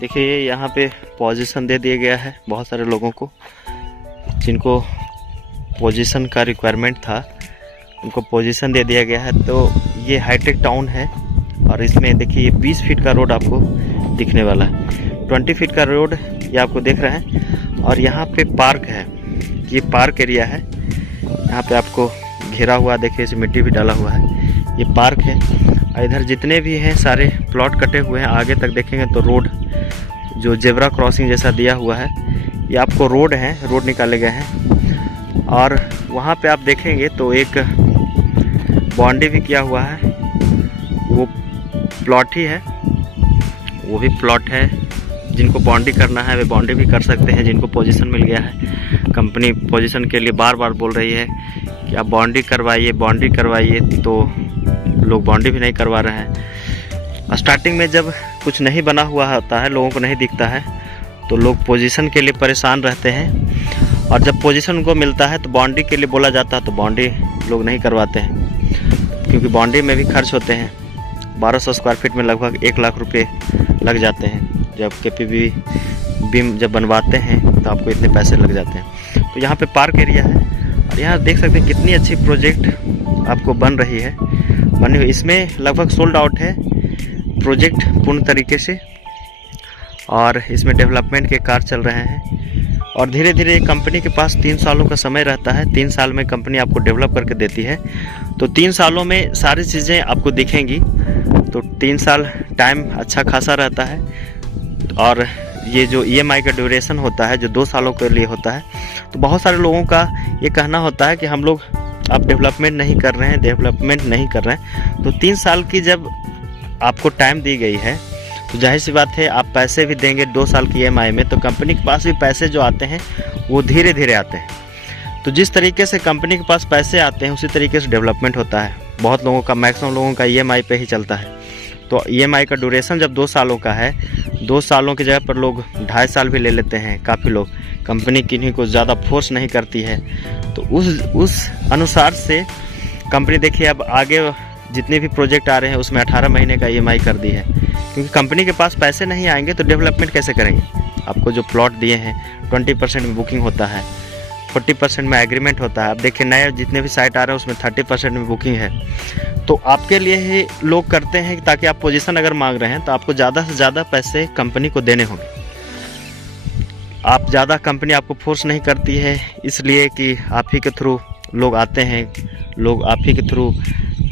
देखिए यहाँ पे पोजीशन दे दिया गया है बहुत सारे लोगों को, जिनको पोजीशन का रिक्वायरमेंट था उनको पोजीशन दे दिया गया है। तो ये हाईटेक टाउन है और इसमें देखिए 20 फीट का रोड आपको दिखने वाला है, 20 फीट का रोड ये आपको देख रहे हैं। और यहाँ पे पार्क है, ये पार्क एरिया है, यहाँ पे आपको घेरा हुआ देखिए, इस मिट्टी भी डाला हुआ है, ये पार्क है। और इधर जितने भी हैं सारे प्लॉट कटे हुए हैं, आगे तक देखेंगे तो रोड जो जेब्रा क्रॉसिंग जैसा दिया हुआ है ये आपको रोड है, रोड निकाले गए हैं। और वहाँ पे आप देखेंगे तो एक बाउंड्री भी किया हुआ है, वो प्लॉट ही है, वो भी प्लॉट है। जिनको बाउंड्री करना है वे बाउंड्री भी कर सकते हैं, जिनको पोजीशन मिल गया है। कंपनी पोजीशन के लिए बार बार बोल रही है कि आप बाउंड्री करवाइए, बाउंड्री करवाइए, तो लोग बाउंड्री भी नहीं करवा रहे हैं। स्टार्टिंग में जब कुछ नहीं बना हुआ होता है, लोगों को नहीं दिखता है, तो लोग पोजीशन के लिए परेशान रहते हैं। और जब पोजीशन को मिलता है तो बाउंड्री के लिए बोला जाता है, तो बाउंड्री लोग नहीं करवाते हैं, क्योंकि बाउंड्री में भी खर्च होते हैं। 1200 स्क्वायर फीट में लगभग 1 लाख रुपये लग जाते हैं। जब केपीबी बीम जब बनवाते हैं तो आपको इतने पैसे लग जाते हैं। तो यहाँ पे पार्क एरिया है और यहाँ देख सकते हैं कितनी अच्छी प्रोजेक्ट आपको बन रही है, बनी हुई। इसमें लगभग सोल्ड आउट है प्रोजेक्ट पूर्ण तरीके से, और इसमें डेवलपमेंट के कार्य चल रहे हैं। और धीरे धीरे कंपनी के पास 3 सालों का समय रहता है, 3 साल में कंपनी आपको डेवलप करके देती है। तो 3 सालों में सारी चीज़ें आपको दिखेंगी, तो 3 साल टाइम अच्छा खासा रहता है। और ये जो EMI का ड्यूरेशन होता है जो 2 सालों के लिए होता है, तो बहुत सारे लोगों का ये कहना होता है कि हम लोग आप डेवलपमेंट नहीं कर रहे हैं, डेवलपमेंट नहीं कर रहे हैं। तो 3 साल की जब आपको टाइम दी गई है तो जाहिर सी बात है आप पैसे भी देंगे 2 साल की EMI में, तो कंपनी के पास भी पैसे जो आते हैं वो धीरे धीरे आते हैं। तो जिस तरीके से कंपनी के पास पैसे आते हैं उसी तरीके से डेवलपमेंट होता है। बहुत लोगों का, मैक्सिमम लोगों का EMI पे ही चलता है। तो EMI का ड्यूरेशन जब 2 सालों का है, 2 सालों की जगह पर लोग 2.5 साल भी ले लेते हैं। काफ़ी लोग, कंपनी किन्हीं को ज़्यादा फोर्स नहीं करती है, तो उस अनुसार से कंपनी देखिए अब आगे जितने भी प्रोजेक्ट आ रहे हैं उसमें 18 महीने का EMI कर दी है, क्योंकि कंपनी के पास पैसे नहीं आएंगे तो डेवलपमेंट कैसे करेंगे। आपको जो प्लॉट दिए हैं 20% में बुकिंग होता है, 40% में एग्रीमेंट होता है। अब देखिए नए जितने भी साइट आ रहे हैं उसमें 30% में बुकिंग है। तो आपके लिए ही लोग करते हैं ताकि आप पोजीशन अगर मांग रहे हैं तो आपको ज़्यादा से ज़्यादा पैसे कंपनी को देने होंगे। आप ज़्यादा, कंपनी आपको फोर्स नहीं करती है, इसलिए कि आप ही के थ्रू लोग आते हैं, लोग आप ही के थ्रू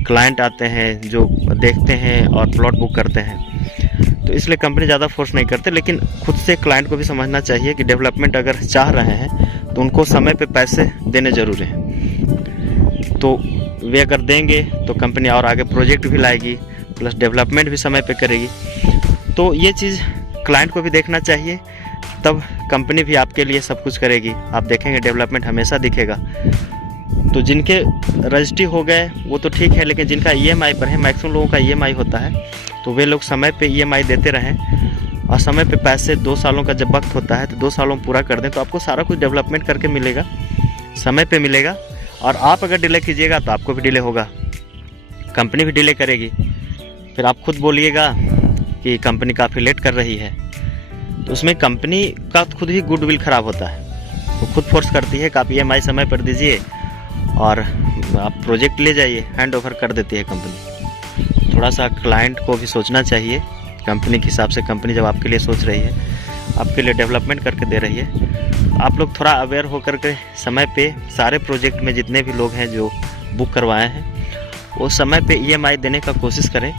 क्लाइंट आते हैं जो देखते हैं और प्लॉट बुक करते हैं। तो इसलिए कंपनी ज़्यादा फोर्स नहीं करते, लेकिन खुद से क्लाइंट को भी समझना चाहिए कि डेवलपमेंट अगर चाह रहे हैं तो उनको समय पे पैसे देने ज़रूरी हैं। तो वे अगर देंगे तो कंपनी और आगे प्रोजेक्ट भी लाएगी, प्लस डेवलपमेंट भी समय पे करेगी। तो ये चीज़ क्लाइंट को भी देखना चाहिए, तब कंपनी भी आपके लिए सब कुछ करेगी। आप देखेंगे डेवलपमेंट हमेशा दिखेगा। तो जिनके रजिस्ट्री हो गए वो तो ठीक है, लेकिन जिनका EMI पर है, मैक्सिमम लोगों का EMI होता है, तो वे लोग समय पे EMI देते रहें और समय पे पैसे 2 सालों का जब वक्त होता है तो 2 सालों में पूरा कर दें, तो आपको सारा कुछ डेवलपमेंट करके मिलेगा, समय पे मिलेगा। और आप अगर डिले कीजिएगा तो आपको भी डिले होगा, कंपनी भी डिले करेगी, फिर आप खुद बोलिएगा कि कंपनी काफ़ी लेट कर रही है, तो उसमें कंपनी का खुद ही गुडविल ख़राब होता है। वो खुद फोर्स करती है कि आप EMI समय पर दीजिए और आप प्रोजेक्ट ले जाइए, हैंड ओवर कर देती है कंपनी। थोड़ा सा क्लाइंट को भी सोचना चाहिए, कंपनी के हिसाब से कंपनी जब आपके लिए सोच रही है, आपके लिए डेवलपमेंट करके दे रही है, आप लोग थोड़ा अवेयर होकर के समय पे सारे प्रोजेक्ट में जितने भी लोग हैं जो बुक करवाए हैं वो समय पे EMI देने का कोशिश करें,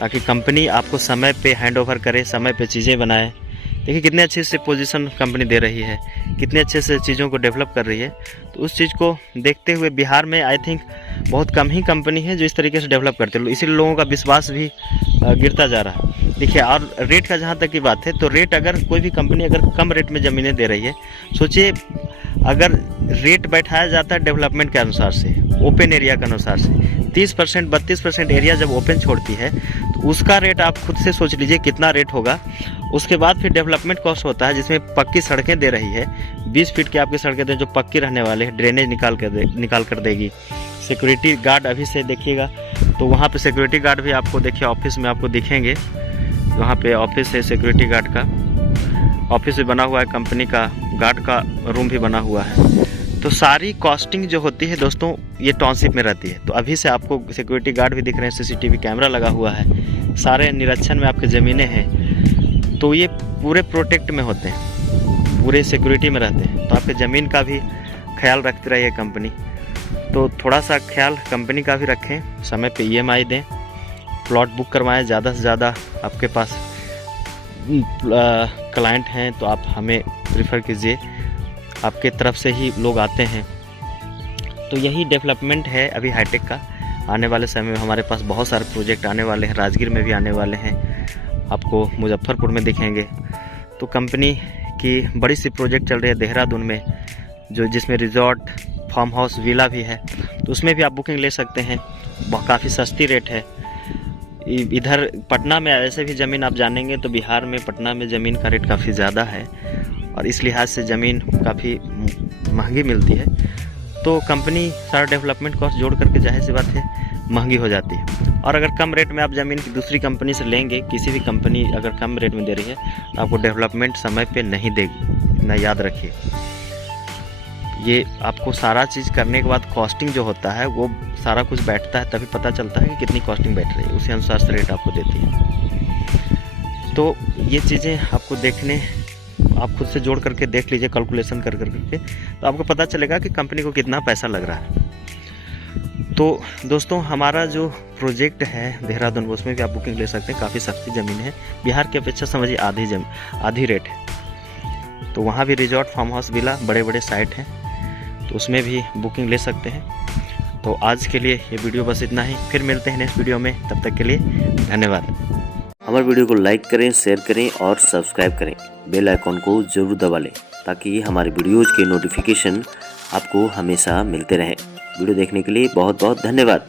ताकि कंपनी आपको समय पे हैंड ओवर करे, समय पे चीज़ें बनाए। देखिए कितने अच्छे से पोजीशन कंपनी दे रही है, कितने अच्छे से चीज़ों को डेवलप कर रही है। तो उस चीज़ को देखते हुए बिहार में आई थिंक बहुत कम ही कंपनी है जो इस तरीके से डेवलप करते हैं, इसीलिए लोगों का विश्वास भी गिरता जा रहा है। देखिए, और रेट का जहाँ तक की बात है, तो रेट अगर कोई भी कंपनी अगर कम रेट में ज़मीनें दे रही है, सोचिए अगर रेट बैठाया जाता है डेवलपमेंट के अनुसार से, ओपन एरिया के अनुसार से, 30% 32% एरिया जब ओपन छोड़ती है तो उसका रेट आप खुद से सोच लीजिए कितना रेट होगा। उसके बाद फिर डेवलपमेंट कॉस्ट होता है, जिसमें पक्की सड़कें दे रही है, 20 फीट की आपकी सड़कें दें जो पक्की रहने वाले हैं, ड्रेनेज निकाल कर देगी। सिक्योरिटी गार्ड अभी से देखिएगा तो वहाँ पे सिक्योरिटी गार्ड भी आपको देखिए ऑफिस में आपको दिखेंगे, वहाँ पे ऑफिस है सिक्योरिटी गार्ड का, ऑफिस भी बना हुआ है, कंपनी का गार्ड का रूम भी बना हुआ है। तो सारी कॉस्टिंग जो होती है दोस्तों ये टाउनशिप में रहती है। तो अभी से आपको सिक्योरिटी गार्ड भी दिख रहे हैं, सीसीटीवी कैमरा लगा हुआ है, सारे निरीक्षण में आपकी ज़मीनें हैं, तो ये पूरे प्रोटेक्ट में होते हैं, पूरे सिक्योरिटी में रहते हैं। तो आपके ज़मीन का भी ख्याल रखती रही है कंपनी। तो थोड़ा सा ख्याल कंपनी का भी रखें, समय पे EMI दें, प्लॉट बुक करवाएं। ज़्यादा से ज़्यादा आपके पास क्लाइंट हैं तो आप हमें प्रेफर कीजिए, आपके तरफ से ही लोग आते हैं। तो यही डेवलपमेंट है अभी हाईटेक का। आने वाले समय में हमारे पास बहुत सारे प्रोजेक्ट आने वाले हैं, राजगीर में भी आने वाले हैं, आपको मुजफ्फरपुर में दिखेंगे। तो कंपनी की बड़ी सी प्रोजेक्ट चल रही है देहरादून में, जिसमें रिजॉर्ट, फार्म हाउस, विला भी है। तो उसमें भी आप बुकिंग ले सकते हैं, काफ़ी सस्ती रेट है। इधर पटना में ऐसे भी ज़मीन आप जानेंगे तो बिहार में पटना में ज़मीन का रेट काफ़ी ज़्यादा है और इस लिहाज से ज़मीन काफ़ी महंगी मिलती है। तो कंपनी सारा डेवलपमेंट कॉस्ट जोड़ करके जाहिर सी बात है महंगी हो जाती है। और अगर कम रेट में आप ज़मीन की दूसरी कंपनी से लेंगे, किसी भी कंपनी अगर कम रेट में दे रही है तो आपको डेवलपमेंट समय पे नहीं देगी, इतना याद रखिए। ये आपको सारा चीज़ करने के बाद कॉस्टिंग जो होता है वो सारा कुछ बैठता है, तभी पता चलता है कि कितनी कॉस्टिंग बैठ रही है, उसी अनुसार से रेट आपको देती है। तो ये चीज़ें आपको देखने, आप खुद से जोड़ करके देख लीजिए, कैलकुलेशन कर करके, तो आपको पता चलेगा कि कंपनी को कितना पैसा लग रहा है। तो दोस्तों हमारा जो प्रोजेक्ट है देहरादून, उसमें भी आप बुकिंग ले सकते हैं। काफ़ी सस्ती ज़मीन है, बिहार की अपेक्षा समझिए आधी रेट है। तो वहाँ भी रिजॉर्ट, फार्म हाउस, विला, बड़े बड़े साइट हैं, तो उसमें भी बुकिंग ले सकते हैं। तो आज के लिए ये वीडियो बस इतना ही, फिर मिलते हैं नेक्स्ट वीडियो में, तब तक के लिए धन्यवाद। हमारे वीडियो को लाइक करें, शेयर करें और सब्सक्राइब करें। बेल आइकॉन को जरूर दबा लें ताकि हमारे वीडियोज़ के नोटिफिकेशन आपको हमेशा मिलते रहें। वीडियो देखने के लिए बहुत बहुत धन्यवाद।